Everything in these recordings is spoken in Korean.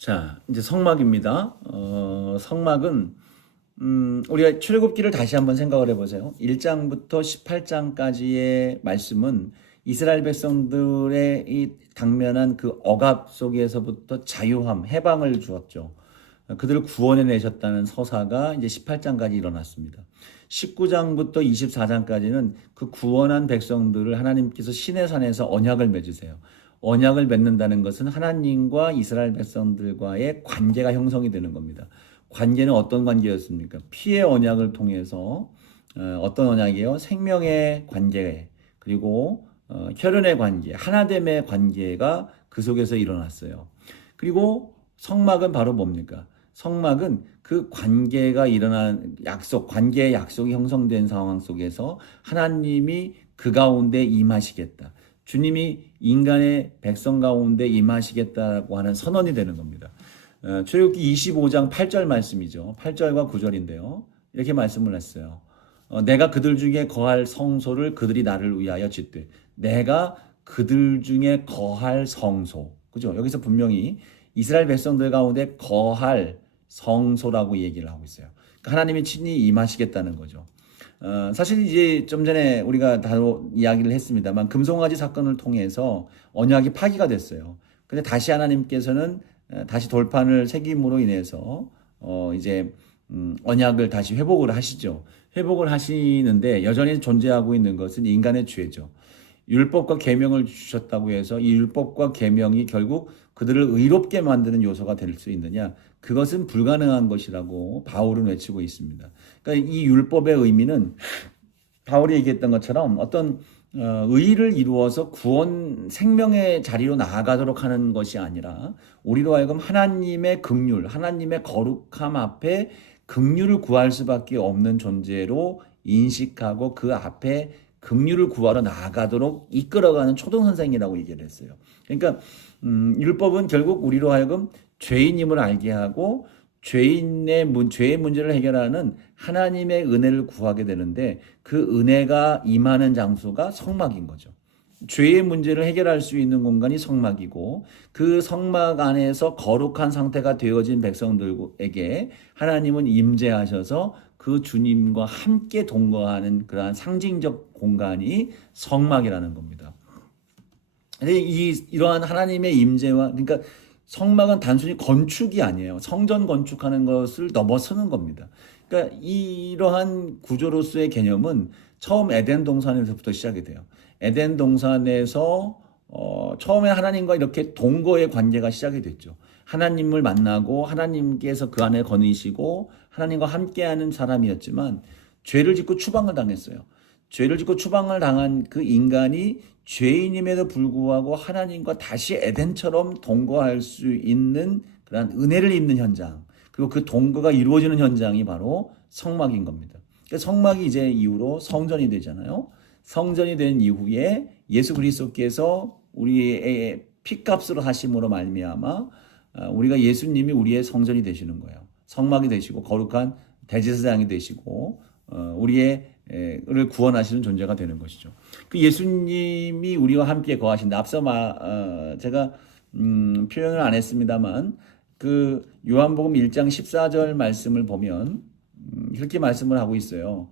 자, 이제 성막입니다. 성막은 우리가 출애굽기를 다시 한번 생각을 해보세요. 1장부터 18장까지의 말씀은 이스라엘 백성들의 이 당면한 그 억압 속에서부터 자유함, 해방을 주었죠. 그들을 구원해 내셨다는 서사가 이제 18장까지 일어났습니다. 19장부터 24장까지는 그 구원한 백성들을 하나님께서 시내산에서 언약을 맺으세요. 언약을 맺는다는 것은 하나님과 이스라엘 백성들과의 관계가 형성이 되는 겁니다. 관계는 어떤 관계였습니까? 피의 언약을 통해서 어떤 언약이에요? 생명의 관계, 그리고 혈연의 관계, 하나됨의 관계가 그 속에서 일어났어요. 그리고 성막은 바로 뭡니까? 성막은 그 관계가 일어난 약속, 관계의 약속이 형성된 상황 속에서 하나님이 그 가운데 임하시겠다. 주님이 인간의 백성 가운데 임하시겠다고 하는 선언이 되는 겁니다. 출애굽기 25장 8절 말씀이죠. 8절과 9절인데요. 이렇게 말씀을 했어요. 내가 그들 중에 거할 성소를 그들이 나를 위하여 짓되. 내가 그들 중에 거할 성소. 그죠? 여기서 분명히 이스라엘 백성들 가운데 거할 성소라고 얘기를 하고 있어요. 그러니까 하나님이 친히 임하시겠다는 거죠. 사실 이제 좀 전에 우리가 다루 이야기를 했습니다만 금송아지 사건을 통해서 언약이 파기가 됐어요. 근데 다시 하나님께서는 다시 돌판을 새김으로 인해서 이제 언약을 다시 회복을 하시죠. 회복을 하시는데 여전히 존재하고 있는 것은 인간의 죄죠. 율법과 계명을 주셨다고 해서 이 율법과 계명이 결국 그들을 의롭게 만드는 요소가 될 수 있느냐? 그것은 불가능한 것이라고 바울은 외치고 있습니다. 그러니까 이 율법의 의미는 바울이 얘기했던 것처럼 어떤 의의를 이루어서 구원 생명의 자리로 나아가도록 하는 것이 아니라 우리로 하여금 하나님의 긍휼, 하나님의 거룩함 앞에 긍휼을 구할 수밖에 없는 존재로 인식하고 그 앞에 긍휼을 구하러 나아가도록 이끌어가는 초등선생이라고 얘기를 했어요. 그러니까 율법은 결국 우리로 하여금 죄인임을 알게 하고 죄의 문제를 해결하는 하나님의 은혜를 구하게 되는데 그 은혜가 임하는 장소가 성막인 거죠. 죄의 문제를 해결할 수 있는 공간이 성막이고 그 성막 안에서 거룩한 상태가 되어진 백성들에게 하나님은 임재하셔서 그 주님과 함께 동거하는 그러한 상징적 공간이 성막이라는 겁니다. 이러한 하나님의 임재와 그러니까 성막은 단순히 건축이 아니에요. 성전 건축하는 것을 넘어서는 겁니다. 그러니까 이러한 구조로서의 개념은 처음 에덴 동산에서부터 시작이 돼요. 에덴 동산에서 처음에 하나님과 이렇게 동거의 관계가 시작이 됐죠. 하나님을 만나고 하나님께서 그 안에 거니시고 하나님과 함께하는 사람이었지만 죄를 짓고 추방을 당했어요. 죄를 짓고 추방을 당한 그 인간이 죄인임에도 불구하고 하나님과 다시 에덴처럼 동거할 수 있는 그런 은혜를 입는 현장, 그리고 그 동거가 이루어지는 현장이 바로 성막인 겁니다. 그러니까 성막이 이제 이후로 성전이 되잖아요. 성전이 된 이후에 예수 그리스도께서 우리의 피값으로 하심으로 말미암아 우리가 예수님이 우리의 성전이 되시는 거예요. 성막이 되시고 거룩한 대제사장이 되시고 우리를 구원하시는 존재가 되는 것이죠. 그 예수님이 우리와 함께 거하신다. 앞서 제가 표현을 안 했습니다만 그 요한복음 1장 14절 말씀을 보면 이렇게 말씀을 하고 있어요.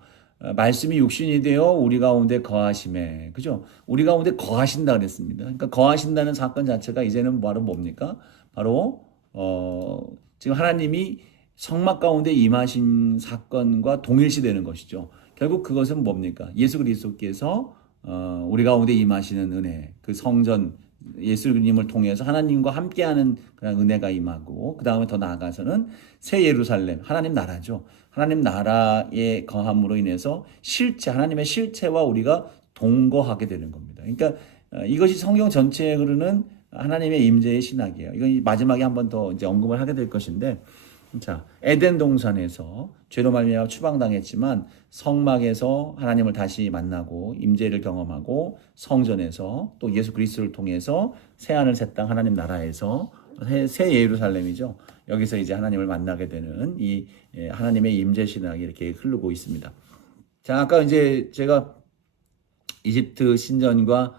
말씀이 육신이 되어 우리 가운데 거하심에, 그죠? 우리 가운데 거하신다 그랬습니다. 그러니까 거하신다는 사건 자체가 이제는 바로 뭡니까? 바로 지금 하나님이 성막 가운데 임하신 사건과 동일시되는 것이죠. 결국 그것은 뭡니까? 예수 그리스도께서 우리 가운데 임하시는 은혜, 그 성전 예수님을 통해서 하나님과 함께하는 그런 은혜가 임하고 그 다음에 더 나아가서는 새 예루살렘, 하나님 나라죠. 하나님 나라의 거함으로 인해서 하나님의 실체와 우리가 동거하게 되는 겁니다. 그러니까 이것이 성경 전체에 흐르는 하나님의 임재의 신학이에요. 이건 마지막에 한 번 더 이제 언급을 하게 될 것인데, 자, 에덴 동산에서 죄로 말미암아 추방당했지만 성막에서 하나님을 다시 만나고 임재를 경험하고 성전에서 또 예수 그리스도를 통해서 새 하늘 새 땅 하나님 나라에서 새 예루살렘이죠. 여기서 이제 하나님을 만나게 되는 이 하나님의 임재 신학이 이렇게 흐르고 있습니다. 자, 아까 이제 제가 이집트 신전과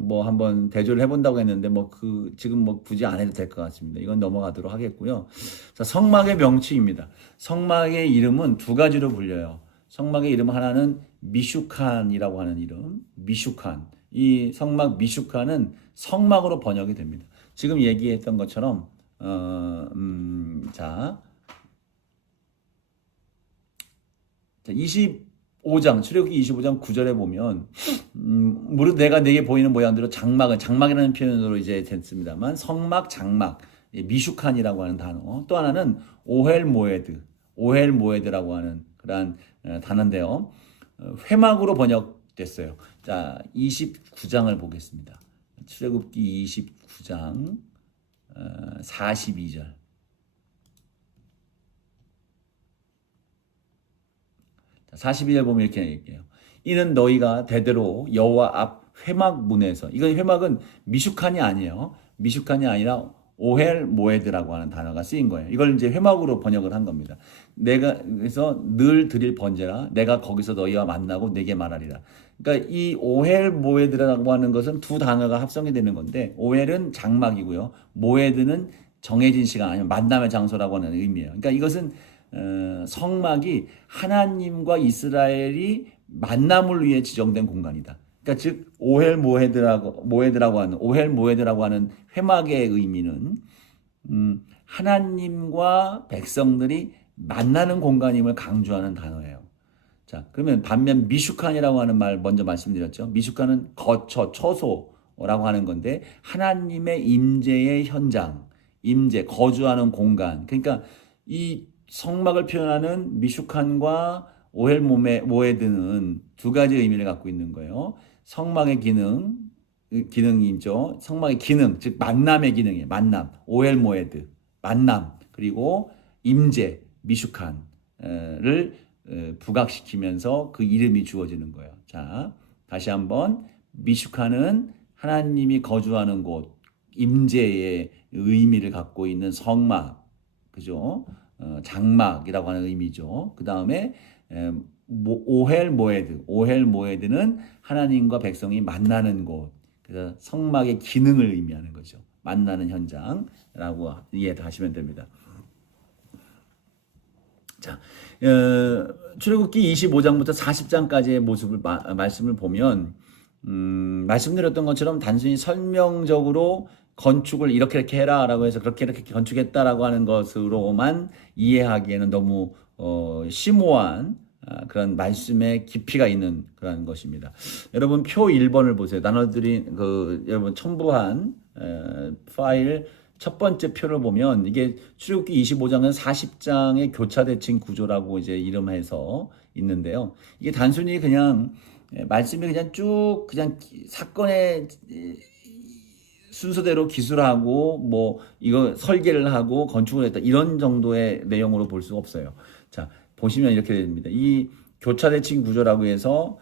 뭐 한번 대조를 해본다고 했는데 지금 굳이 안 해도 될 것 같습니다. 이건 넘어가도록 하겠고요. 자, 성막의 명칭입니다. 성막의 이름은 두 가지로 불려요. 성막의 이름 하나는 미슈칸이라고 하는 이름, 미슈칸. 이 성막 미슈칸은 성막으로 번역이 됩니다. 지금 얘기했던 것처럼 자 25장 출애굽기 25장 9절에 보면 무릇 내가 내게 보이는 모양대로 장막이라는 표현으로 이제 됐습니다만 성막 장막 미슈칸이라고 하는 단어 또 하나는 오헬모에드라고 하는 그러한 단어인데요. 회막으로 번역됐어요. 자 29장을 보겠습니다. 출애굽기 29장 42절. 42절 보면 이렇게 얘기해요. 이는 너희가 대대로 여호와 앞 회막 문에서, 이건 회막은 미슈칸이 아니에요. 미슈칸이 아니라 오헬 모에드라고 하는 단어가 쓰인 거예요. 이걸 이제 회막으로 번역을 한 겁니다. 그래서 늘 드릴 번제라 내가 거기서 너희와 만나고 내게 말하리라. 그러니까 이 오헬 모에드라고 하는 것은 두 단어가 합성이 되는 건데 오헬은 장막이고요. 모에드는 정해진 시간 아니면 만남의 장소라고 하는 의미예요. 그러니까 이것은 성막이 하나님과 이스라엘이 만남을 위해 지정된 공간이다. 그러니까 즉 모헤드라고 하는 회막의 의미는 하나님과 백성들이 만나는 공간임을 강조하는 단어예요. 자, 그러면 반면 미슈칸이라고 하는 말 먼저 말씀드렸죠. 미슈칸은 처소라고 하는 건데 하나님의 임재의 현장, 거주하는 공간. 그러니까 이 성막을 표현하는 미슈칸과 오헬모에드는 두 가지 의미를 갖고 있는 거예요. 성막의 기능이죠. 성막의 기능, 즉 만남의 기능이에요. 만남, 오헬모에드, 만남, 그리고 임재, 미슈칸을 부각시키면서 그 이름이 주어지는 거예요. 자, 다시 한번 미슈칸은 하나님이 거주하는 곳, 임재의 의미를 갖고 있는 성막, 그죠? 장막이라고 하는 의미죠. 그 다음에 오헬모에드는 하나님과 백성이 만나는 곳, 그래서 성막의 기능을 의미하는 거죠. 만나는 현장라고 이해하시면 됩니다. 자, 출애굽기 25장부터 40장까지의 말씀을 보면 말씀드렸던 것처럼 단순히 설명적으로 건축을 이렇게 해라라고 해서 그렇게 건축했다라고 하는 것으로만 이해하기에는 너무 심오한 그런 말씀의 깊이가 있는 그런 것입니다. 여러분 표 1번을 보세요. 나눠드린 여러분 첨부한 파일 첫 번째 표를 보면 이게 출애굽기 25장은 40장의 교차대칭 구조라고 이제 이름해서 있는데요. 이게 단순히 그냥 말씀이 그냥 쭉 사건의 순서대로 기술하고 이거 설계를 하고 건축을 했다 이런 정도의 내용으로 볼 수 없어요. 자, 보시면 이렇게 됩니다. 이 교차대칭 구조라고 해서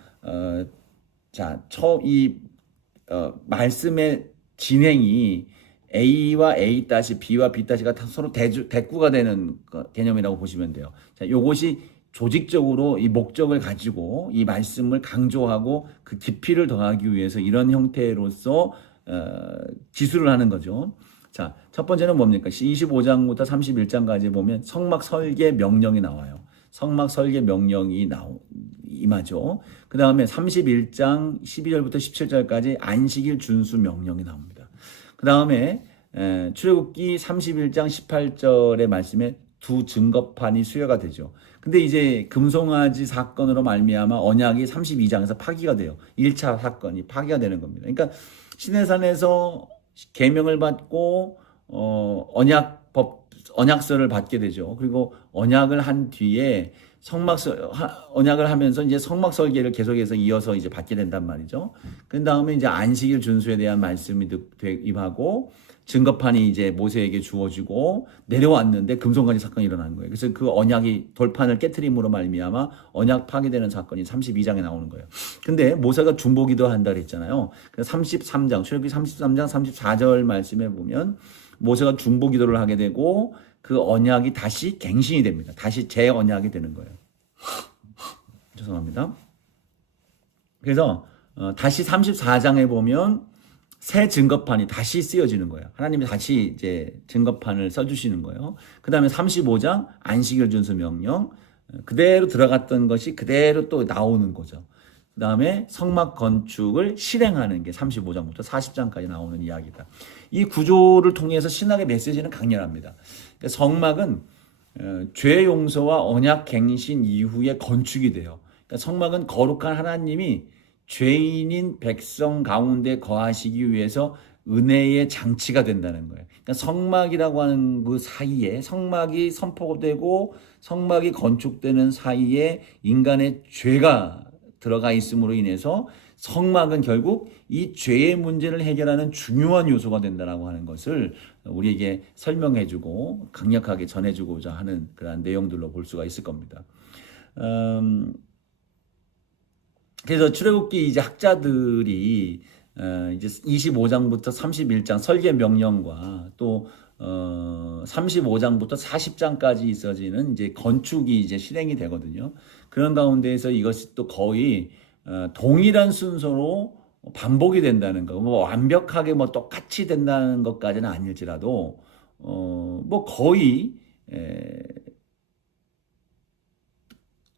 말씀의 진행이 A와 A B와 B가 서로 대꾸가 되는 개념이라고 보시면 돼요. 자, 요것이 조직적으로 이 목적을 가지고 이 말씀을 강조하고 그 깊이를 더하기 위해서 이런 형태로서 기술을 하는 거죠. 자, 첫 번째는 뭡니까? 25장부터 31장까지 보면 성막 설계 명령이 나와요. 성막 설계 명령이 임하죠. 그 다음에 31장 12절부터 17절까지 안식일 준수 명령이 나옵니다. 그 다음에 출애굽기 31장 18절의 말씀에 두 증거판이 수여가 되죠. 근데 이제 금송아지 사건으로 말미암아 언약이 32장에서 파기가 돼요. 1차 사건이 파기가 되는 겁니다. 그러니까 시내산에서 계명을 받고 언약서를 받게 되죠. 그리고 언약을 한 뒤에 언약을 하면서 이제 성막 설계를 계속해서 이어서 이제 받게 된단 말이죠. 그 다음에 이제 안식일 준수에 대한 말씀이 임하고 증거판이 이제 모세에게 주어지고 내려왔는데 금송아지 사건이 일어나는 거예요. 그래서 그 언약이 돌판을 깨트림으로 말미암아 언약 파괴되는 사건이 32장에 나오는 거예요. 근데 모세가 중보기도 한다 그랬잖아요. 그래서 33장, 출애굽기 33장 34절 말씀에 보면 모세가 중보기도를 하게 되고 그 언약이 다시 갱신이 됩니다. 다시 재언약이 되는 거예요. 죄송합니다. 그래서 다시 34장에 보면 새 증거판이 다시 쓰여지는 거예요. 하나님이 다시 이제 증거판을 써주시는 거예요. 그 다음에 35장 안식일 준수 명령, 그대로 들어갔던 것이 그대로 또 나오는 거죠. 그 다음에 성막 건축을 실행하는 게 35장부터 40장까지 나오는 이야기다. 이 구조를 통해서 신학의 메시지는 강렬합니다. 그러니까 성막은 죄 용서와 언약 갱신 이후에 건축이 돼요. 그러니까 성막은 거룩한 하나님이 죄인인 백성 가운데 거하시기 위해서 은혜의 장치가 된다는 거예요. 그러니까 성막이라고 하는 그 사이에, 성막이 선포되고 성막이 건축되는 사이에 인간의 죄가 들어가 있음으로 인해서 성막은 결국 이 죄의 문제를 해결하는 중요한 요소가 된다라고 하는 것을 우리에게 설명해주고 강력하게 전해주고자 하는 그런 내용들로 볼 수가 있을 겁니다. 그래서 출애굽기 이제 학자들이 이제 25장부터 31장 설계 명령과 또 35장부터 40장까지 있어지는 이제 건축이 이제 실행이 되거든요. 그런 가운데에서 이것이 또 거의 동일한 순서로 반복이 된다는 거, 뭐 완벽하게 뭐 똑같이 된다는 것까지는 아닐지라도 뭐 거의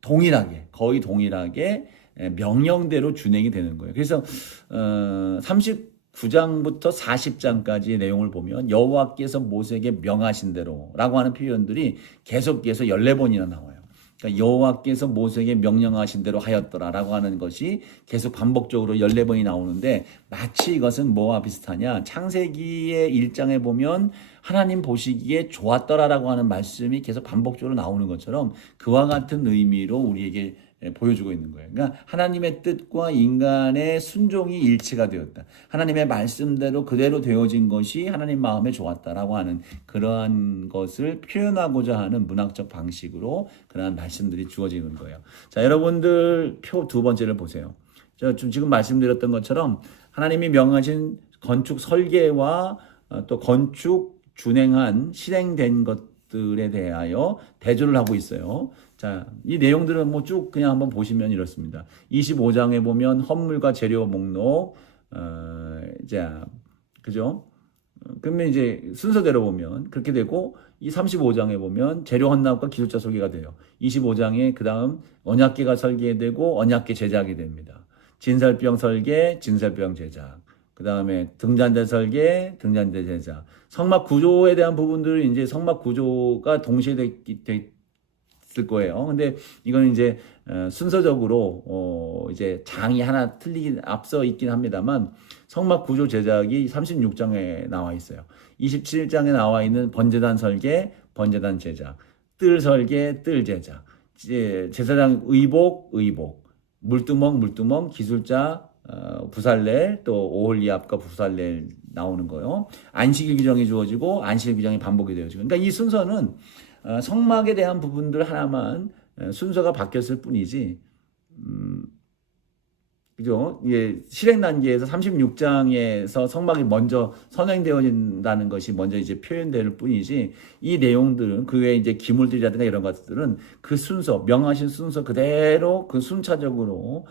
거의 동일하게 명령대로 준행이 되는 거예요. 그래서 39장부터 40장까지의 내용을 보면 여호와께서 모세에게 명하신 대로라고 하는 표현들이 계속해서 14번이나 나와요. 그러니까 여호와께서 모세에게 명령하신 대로 하였더라라고 하는 것이 계속 반복적으로 14번이 나오는데 마치 이것은 뭐와 비슷하냐? 창세기의 1장에 보면 하나님 보시기에 좋았더라라고 하는 말씀이 계속 반복적으로 나오는 것처럼 그와 같은 의미로 우리에게 보여주고 있는 거예요. 그러니까 하나님의 뜻과 인간의 순종이 일치가 되었다. 하나님의 말씀대로 그대로 되어진 것이 하나님 마음에 좋았다라고 하는 그러한 것을 표현하고자 하는 문학적 방식으로 그러한 말씀들이 주어지는 거예요. 자, 여러분들 표 두 번째를 보세요. 지금 말씀드렸던 것처럼 하나님이 명하신 건축 설계와 또 건축 준행한 실행된 것들에 대하여 대조를 하고 있어요. 자, 이 내용들은 뭐 쭉 그냥 한번 보시면 이렇습니다. 25장에 보면 헌물과 재료 목록, 자, 그죠? 그러면 이제 순서대로 보면 그렇게 되고, 이 35장에 보면 재료 헌납과 기술자 설계가 돼요. 25장에 그 다음 언약궤가 설계되고 언약궤 제작이 됩니다. 진설병 설계, 진설병 제작. 그 다음에 등잔대 설계, 등잔대 제작. 성막 구조에 대한 부분들은 이제 성막 구조가 동시에 있을 거예요. 근데 이건 이제 순서적으로 이제 장이 하나 틀리긴 앞서 있긴 합니다만 성막 구조 제작이 36장에 나와 있어요. 27장에 나와 있는 번제단 설계, 번제단 제작, 뜰 설계, 뜰 제작, 제사장 의복, 물두멍, 기술자, 부살렐, 또 오홀리압과 부살렐 나오는 거요. 안식일 규정이 주어지고 안식일 규정이 반복이 되어지고. 그러니까 이 순서는 성막에 대한 부분들 하나만 순서가 바뀌었을 뿐이지, 그죠? 예, 실행 단계에서 36장에서 성막이 먼저 선행되어진다는 것이 먼저 이제 표현될 뿐이지, 이 내용들은 그 외에 이제 기물들이라든가 이런 것들은 그 순서, 명하신 순서 그대로 그 순차적으로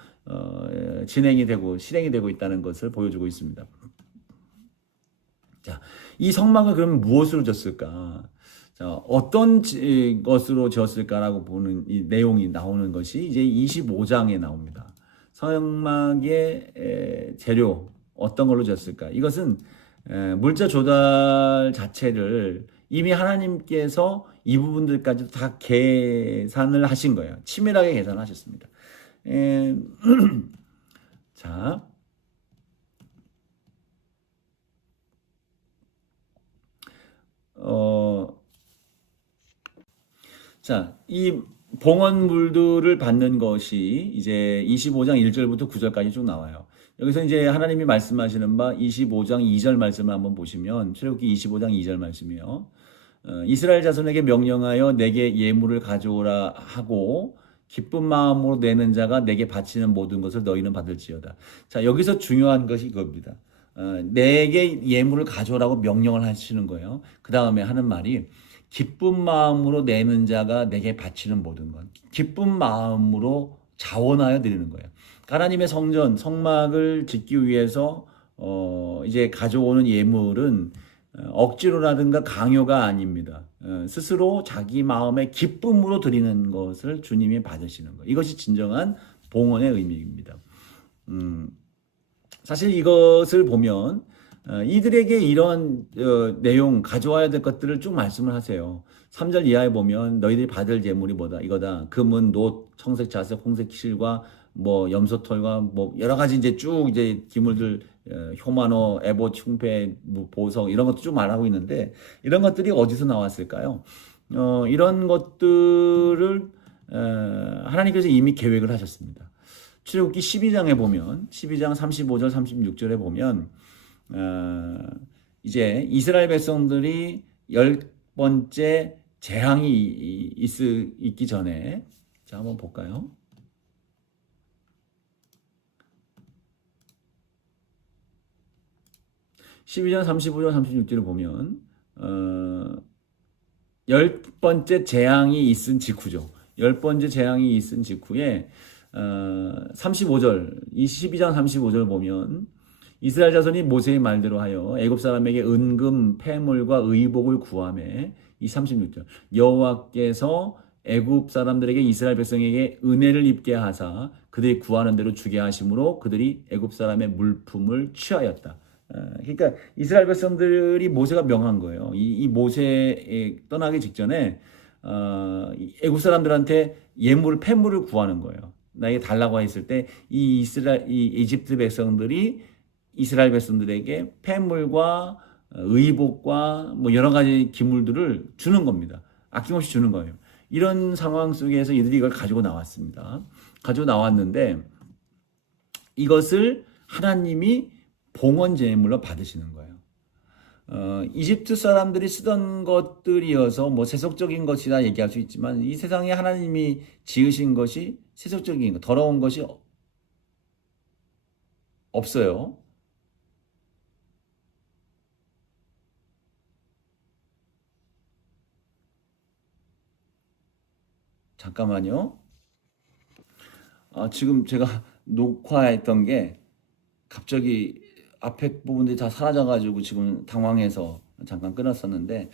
진행이 되고 실행이 되고 있다는 것을 보여주고 있습니다. 자, 이 성막을 그러면 무엇으로 졌을까? 자, 어떤 것으로 지었을까라고 보는 이 내용이 나오는 것이 이제 25장에 나옵니다. 성막의 재료 어떤 걸로 지었을까? 이것은 물자 조달 자체를 이미 하나님께서 이 부분들까지 다 계산을 하신 거예요. 치밀하게 계산하셨습니다. 자, 이 봉헌물들을 받는 것이 이제 25장 1절부터 9절까지 쭉 나와요. 여기서 이제 하나님이 말씀하시는 바 25장 2절 말씀을 한번 보시면, 출애굽기 25장 2절 말씀이에요. 이스라엘 자손에게 명령하여 내게 예물을 가져오라 하고 기쁜 마음으로 내는 자가 내게 바치는 모든 것을 너희는 받을지어다. 자, 여기서 중요한 것이 이겁니다. 내게 예물을 가져오라고 명령을 하시는 거예요. 그 다음에 하는 말이 기쁜 마음으로 내는 자가 내게 바치는 모든 것. 기쁜 마음으로 자원하여 드리는 거예요. 하나님의 성전, 성막을 짓기 위해서 이제 가져오는 예물은 억지로라든가 강요가 아닙니다. 스스로 자기 마음의 기쁨으로 드리는 것을 주님이 받으시는 것. 이것이 진정한 봉헌의 의미입니다. 사실 이것을 보면 이들에게 이런 내용 가져와야 될 것들을 쭉 말씀을 하세요. 3절 이하에 보면 너희들이 받을 예물이 뭐다 이거다. 금은 놋, 청색, 자색, 홍색 실과 뭐 염소털과 뭐 여러 가지 이제 쭉 이제 기물들 효만호, 에봇, 흉패, 보석 이런 것도 쭉 말하고 있는데 이런 것들이 어디서 나왔을까요? 이런 것들을 하나님께서 이미 계획을 하셨습니다. 출애굽기 12장에 보면 12장 35절 36절에 보면 이제 이스라엘 백성들이 10번째 재앙이 있기 전에 자 한번 볼까요? (12장) 35절 36절을 보면 10번째 재앙이 있은 직후죠. 10번째 재앙이 있은 직후에 35절 이 12장 35절 보면 이스라엘 자손이 모세의 말대로 하여 애굽 사람에게 은금 폐물과 의복을 구하매 이 36절 여호와께서 애굽 사람들에게 이스라엘 백성에게 은혜를 입게 하사 그들이 구하는 대로 주게 하심으로 그들이 애굽 사람의 물품을 취하였다. 그러니까 이스라엘 백성들이 모세가 명한 거예요. 이 모세 떠나기 직전에 애굽 사람들한테 예물 폐물을 구하는 거예요. 나에게 달라고 했을 때 이 이집트 백성들이 이스라엘 백성들에게 폐물과 의복과 뭐 여러 가지 기물들을 주는 겁니다. 아낌없이 주는 거예요. 이런 상황 속에서 이들이 이걸 가지고 나왔습니다. 가지고 나왔는데 이것을 하나님이 봉헌 제물로 받으시는 거예요. 이집트 사람들이 쓰던 것들이어서 뭐 세속적인 것이라 얘기할 수 있지만 이 세상에 하나님이 지으신 것이 세속적인 것, 더러운 것이 없어요. 잠깐만요. 지금 제가 녹화했던 게 갑자기 앞에 부분들이 다 사라져가지고 지금 당황해서 잠깐 끊었었는데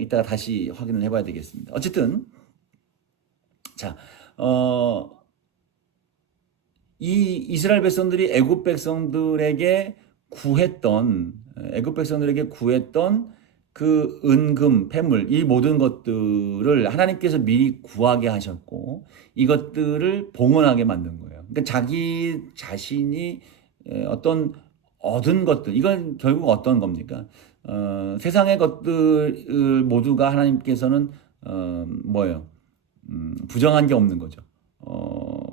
이따가 다시 확인을 해봐야 되겠습니다. 어쨌든 자, 이 이스라엘 백성들이 애굽 백성들에게 구했던 그 은금, 폐물 이 모든 것들을 하나님께서 미리 구하게 하셨고 이것들을 봉헌하게 만든 거예요. 그러니까 자기 자신이 어떤 얻은 것들 이건 결국 어떤 겁니까? 세상의 것들 모두가 하나님께서는 뭐예요? 부정한 게 없는 거죠.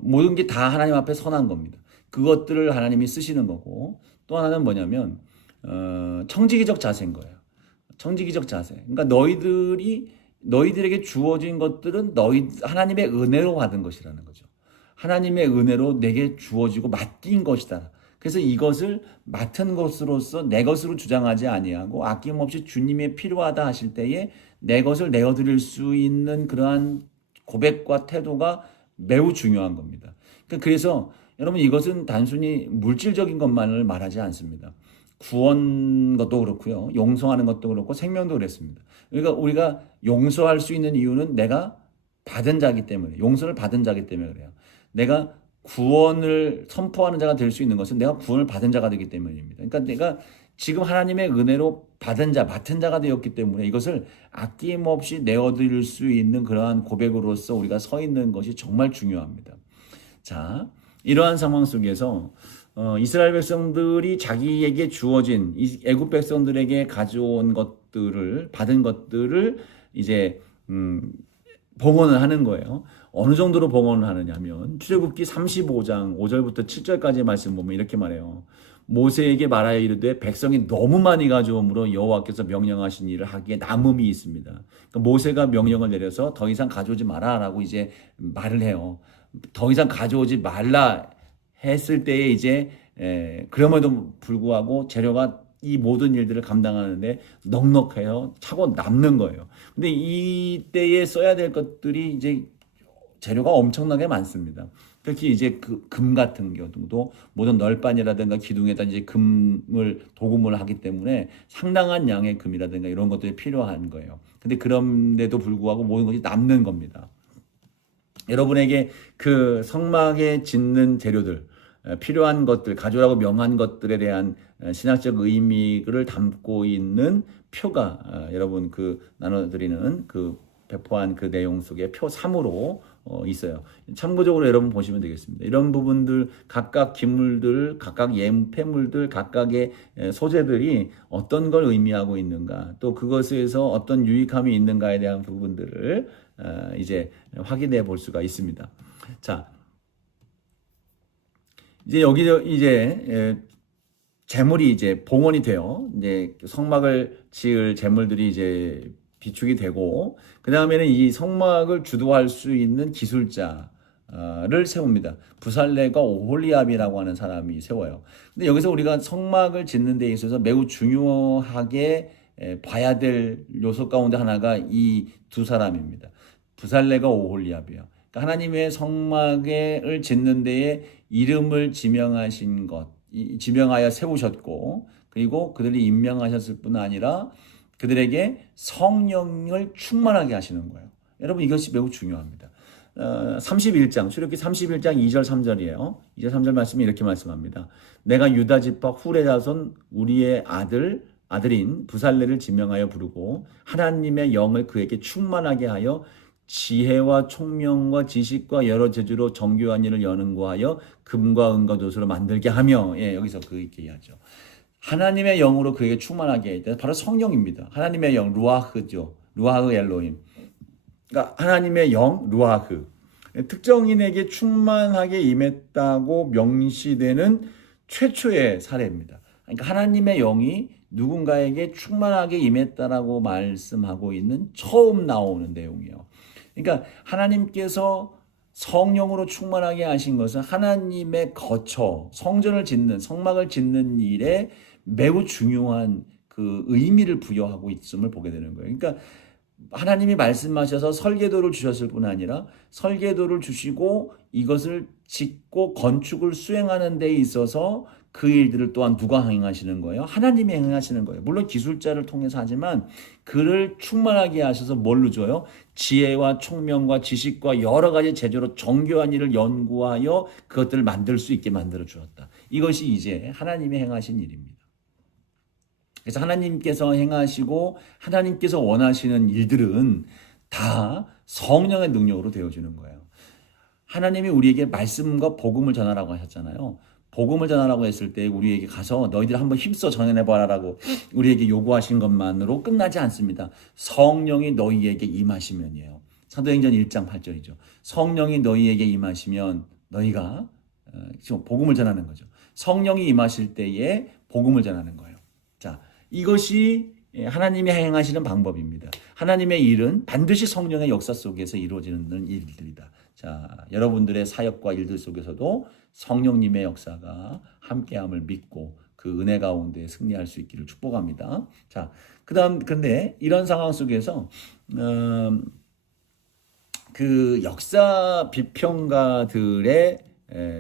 모든 게 다 하나님 앞에 선한 겁니다. 그것들을 하나님이 쓰시는 거고 또 하나는 뭐냐면 청지기적 자세인 거예요. 청지기적 자세. 그러니까 너희들에게 주어진 것들은 하나님의 은혜로 받은 것이라는 거죠. 하나님의 은혜로 내게 주어지고 맡긴 것이다. 그래서 이것을 맡은 것으로서 내 것으로 주장하지 아니하고 아낌없이 주님의 필요하다 하실 때에 내 것을 내어드릴 수 있는 그러한 고백과 태도가 매우 중요한 겁니다. 그래서 여러분 이것은 단순히 물질적인 것만을 말하지 않습니다. 구원 것도 그렇고요. 용서하는 것도 그렇고 생명도 그랬습니다. 그러니까 우리가 용서할 수 있는 이유는 내가 받은 자기 때문에 용서를 받은 자기 때문에 그래요. 내가 구원을 선포하는 자가 될 수 있는 것은 내가 구원을 받은 자가 되기 때문입니다. 그러니까 내가 지금 하나님의 은혜로 받은 자, 맡은 자가 되었기 때문에 이것을 아낌없이 내어드릴 수 있는 그러한 고백으로서 우리가 서 있는 것이 정말 중요합니다. 자, 이러한 상황 속에서 이스라엘 백성들이 자기에게 주어진 애굽 백성들에게 가져온 것들을 받은 것들을 이제 봉헌을 하는 거예요. 어느 정도로 봉헌을 하느냐면 출애굽기 35장 5절부터 7절까지의 말씀 보면 이렇게 말해요. 모세에게 말하여 이르되 백성이 너무 많이 가져오므로 여호와께서 명령하신 일을 하기에 남음이 있습니다. 그러니까 모세가 명령을 내려서 더 이상 가져오지 마라라고 이제 말을 해요. 더 이상 가져오지 말라 했을 때에 이제 그럼에도 불구하고 재료가 이 모든 일들을 감당하는데 넉넉해요. 차고 남는 거예요. 근데 이때에 써야 될 것들이 이제 재료가 엄청나게 많습니다. 특히 이제 그 금 같은 경우도 모든 널판이라든가 기둥에다 이제 금을 도금을 하기 때문에 상당한 양의 금이라든가 이런 것들이 필요한 거예요. 근데 그런데도 불구하고 모든 것이 남는 겁니다. 여러분에게 그 성막에 짓는 재료들, 필요한 것들, 가져라고 명한 것들에 대한 신학적 의미를 담고 있는 표가 여러분 그 나눠드리는 그 배포한 그 내용 속에 표 3으로 있어요. 참고적으로 여러분 보시면 되겠습니다. 이런 부분들 각각 기물들, 각각 예폐물들, 각각의 소재들이 어떤 걸 의미하고 있는가, 또 그것에서 어떤 유익함이 있는가에 대한 부분들을 이제 확인해 볼 수가 있습니다. 자, 이제 여기 이제 재물이 이제 봉헌이 돼요. 이제 성막을 지을 재물들이 이제 비축이 되고 그 다음에는 이 성막을 주도할 수 있는 기술자를 세웁니다. 부살레가 오홀리압이라고 하는 사람이 세워요. 근데 여기서 우리가 성막을 짓는 데 있어서 매우 중요하게 봐야 될 요소 가운데 하나가 이 두 사람입니다. 부살레가 오홀리압이에요. 그러니까 하나님의 성막을 짓는 데에 이름을 지명하신 것, 지명하여 세우셨고, 그리고 그들이 임명하셨을 뿐 아니라 그들에게 성령을 충만하게 하시는 거예요. 여러분 이것이 매우 중요합니다. 31장 출애굽기 31장 2절 3절이에요. 2절 3절 말씀이 이렇게 말씀합니다. 내가 유다 지파 후레 자손 우리의 아들인 부살레를 지명하여 부르고 하나님의 영을 그에게 충만하게 하여 지혜와 총명과 지식과 여러 재주로 정교한 일을 연구하여 금과 은과 도수로 만들게 하며, 여기서 그 얘기하죠. 하나님의 영으로 그에게 충만하게 했다. 바로 성령입니다. 하나님의 영, 루아흐죠. 루아흐 엘로힘. 그러니까 하나님의 영, 루아흐. 특정인에게 충만하게 임했다고 명시되는 최초의 사례입니다. 그러니까 하나님의 영이 누군가에게 충만하게 임했다라고 말씀하고 있는 처음 나오는 내용이에요. 그러니까 하나님께서 성령으로 충만하게 하신 것은 하나님의 거처, 성전을 짓는, 성막을 짓는 일에 매우 중요한 그 의미를 부여하고 있음을 보게 되는 거예요. 그러니까 하나님이 말씀하셔서 설계도를 주셨을 뿐 아니라 설계도를 주시고 이것을 짓고 건축을 수행하는 데 있어서 그 일들을 또한 누가 행하시는 거예요? 하나님이 행하시는 거예요. 물론 기술자를 통해서 하지만 그를 충만하게 하셔서 뭘로 줘요? 지혜와 총명과 지식과 여러 가지 재주로 정교한 일을 연구하여 그것들을 만들 수 있게 만들어 주었다. 이것이 이제 하나님이 행하신 일입니다. 그래서 하나님께서 행하시고 하나님께서 원하시는 일들은 다 성령의 능력으로 되어지는 거예요. 하나님이 우리에게 말씀과 복음을 전하라고 하셨잖아요. 복음을 전하라고 했을 때 우리에게 가서 너희들 한번 힘써 전해내봐라라고 우리에게 요구하신 것만으로 끝나지 않습니다. 성령이 너희에게 임하시면이에요. 사도행전 1장 8절이죠. 성령이 너희에게 임하시면 너희가 복음을 전하는 거죠. 성령이 임하실 때에 복음을 전하는 거예요. 자, 이것이 하나님이 행하시는 방법입니다. 하나님의 일은 반드시 성령의 역사 속에서 이루어지는 일들이다. 자, 여러분들의 사역과 일들 속에서도 성령님의 역사가 함께함을 믿고 그 은혜 가운데 승리할 수 있기를 축복합니다. 자, 그다음 근데 이런 상황 속에서 그 역사 비평가들의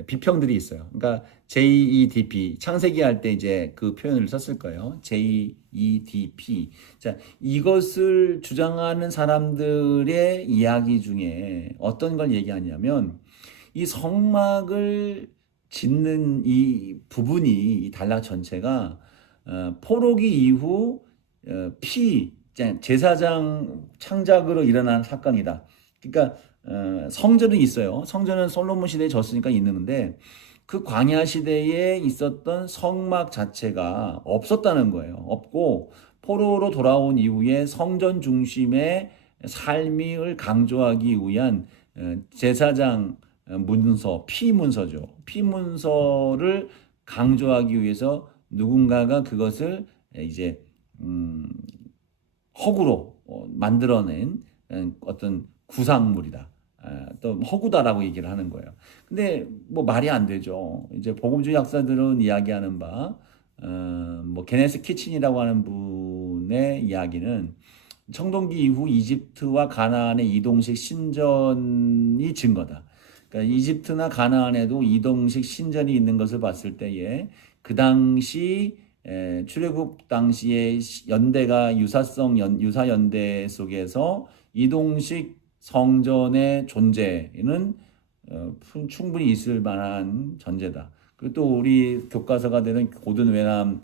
비평들이 있어요. 그러니까 JEDP 창세기 할 때 이제 그 표현을 썼을 거예요. JEDP. 자, 이것을 주장하는 사람들의 이야기 중에 어떤 걸 얘기하냐면 이 성막을 짓는 이 부분이 이 단락 전체가 포로기 이후 제사장 창작으로 일어난 사건이다. 그러니까 성전은 있어요. 성전은 솔로몬 시대에 졌으니까 있는데 그 광야 시대에 있었던 성막 자체가 없었다는 거예요. 없고 포로로 돌아온 이후에 성전 중심의 삶을 강조하기 위한 제사장 문서, 피문서죠. 피문서를 강조하기 위해서 누군가가 그것을 이제 허구로 만들어낸 어떤 구상물이다. 또 허구다라고 얘기를 하는 거예요. 근데 뭐 말이 안 되죠. 이제 복음주의 학자들은 이야기하는 바, 뭐 게네스 키친이라고 하는 분의 이야기는 청동기 이후 이집트와 가나안의 이동식 신전이 증거다. 그러니까 이집트나 가나안에도 이동식 신전이 있는 것을 봤을 때에 그 당시 출애굽 당시의 연대가 유사 연대 속에서 이동식 성전의 존재는 충분히 있을 만한 전제다. 그리고 또 우리 교과서가 되는 고든 외남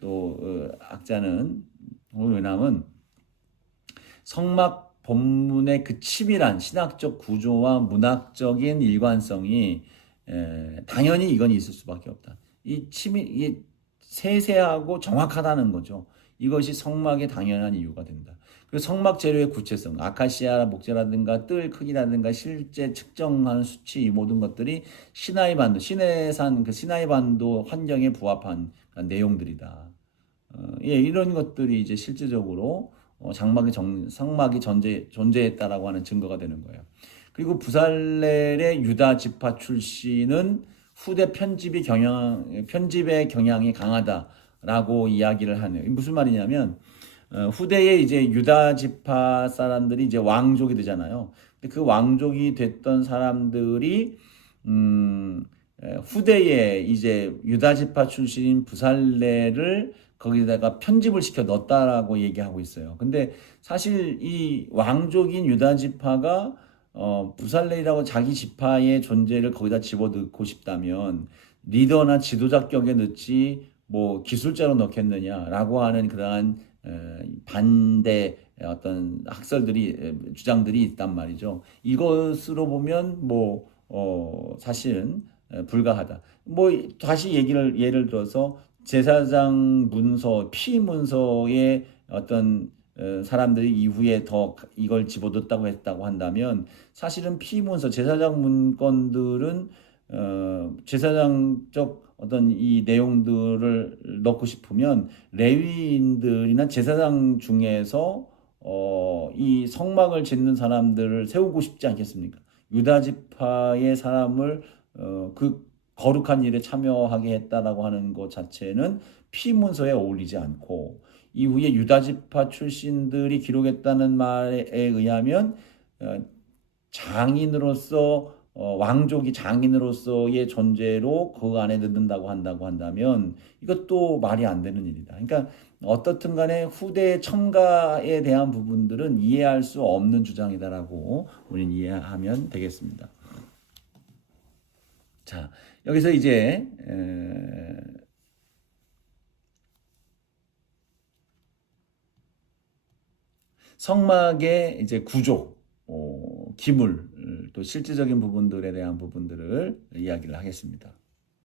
또 학자는 고든 외남은 성막 본문의 그 치밀한 신학적 구조와 문학적인 일관성이 당연히 이건 있을 수밖에 없다. 이 세세하고 정확하다는 거죠. 이것이 성막의 당연한 이유가 된다. 그리고 성막 재료의 구체성, 아카시아 목재라든가 뜰 크기라든가 실제 측정하는 수치 이 모든 것들이 시나이 반도, 시내산 그 시나이 반도 환경에 부합한 내용들이다. 예, 이런 것들이 이제 실질적으로 성막이 존재했다라고 하는 증거가 되는 거예요. 그리고 부살렐의 유다 지파 출신은 후대 편집의 경향이 강하다라고 이야기를 하네요. 무슨 말이냐면 후대에 이제 유다 지파 사람들이 이제 왕족이 되잖아요. 근데 그 왕족이 됐던 사람들이 후대에 이제 유다 지파 출신인 부살레를 거기다가 편집을 시켜 넣었다라고 얘기하고 있어요. 근데 사실 이 왕족인 유다 지파가 부살렐이라고 자기 지파의 존재를 거기다 집어넣고 싶다면 리더나 지도자격에 넣지 뭐 기술자로 넣겠느냐라고 하는 그러한 반대 어떤 주장들이 있단 말이죠. 이것으로 보면 사실은 불가하다. 다시 예를 들어서 제사장 문서, 피 문서에 어떤 사람들이 이후에 더 이걸 집어넣었다고 했다고 한다면 사실은 피 문서, 제사장 문건들은 제사장적 어떤 이 내용들을 넣고 싶으면 레위인들이나 제사장 중에서 이 성막을 짓는 사람들을 세우고 싶지 않겠습니까? 유다 지파의 사람을 그 거룩한 일에 참여하게 했다라고 하는 것 자체는 피문서에 어울리지 않고 이후에 유다 지파 출신들이 기록했다는 말에 의하면 장인으로서 왕족이 장인으로서의 존재로 그 안에 넣는다고 한다면 이것도 말이 안 되는 일이다. 그러니까 어떻든 간에 후대의 첨가에 대한 부분들은 이해할 수 없는 주장이다라고 우리는 이해하면 되겠습니다. 자, 여기서 이제 성막의 이제 구조, 기물, 또 실질적인 부분들에 대한 부분들을 이야기를 하겠습니다.